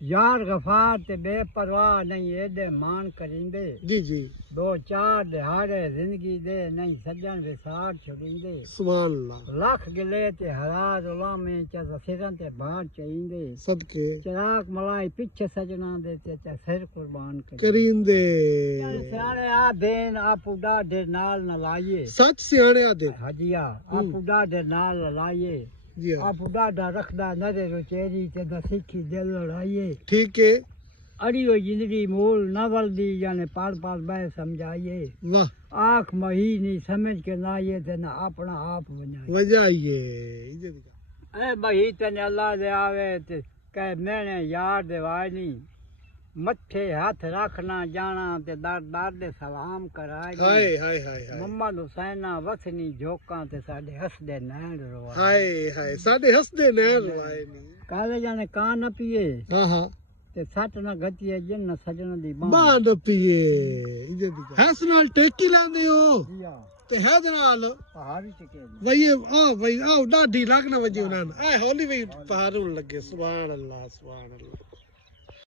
यार गफार ते बेपरवाह नहीं एडे मान करिंदे जी जी दो चार दिहाड़े जिंदगी दे नहीं सज्जन विसार छुड़ींदे सुभान अल्लाह लख गिले ते हराज उलामे च सिरन ते भार चईंदे सदके चिराग मलाई पिछे सजना दे ते सिर कुर्बान करींदे सियाणे आ देन आ पुडा दे नाल न लाइए सच सियाणे आदे हजिया आ पुडा दे नाल न लाइए जी आ पुडा दा रखदा नरे रुचेरी ते द सिखी दिल लड़ाइए ठीक है अड़ियो जिंदगी मूल न वलदी यानी पाल पाल बै समझाइए वाह आँख मही नहीं समझ के ना ये ते न अपना आप बनाइए वजाइए ए मही तने अल्लाह दे आवे ते कह मैंने यार दे वानी मथे हाथ रखना जाना ते दर दर दे सलाम कराए हाय हाय हाय हाय मोहम्मद हुसैना वसनी जोकां ते साडे हसदे नैन रोआ हाय हाय साडे हसदे नैन रोए नी काले जाने कान न पिए हां हां ते सट न गतिए जिन सजन दी बांह न पिए हस नाल टेकी लेंदे हो जिया ते हद नाल पहाड़ी टिके वही आ डाढी लगना वजी उन्हां ए हौली वही पहाड़ लगे सुभान अल्लाह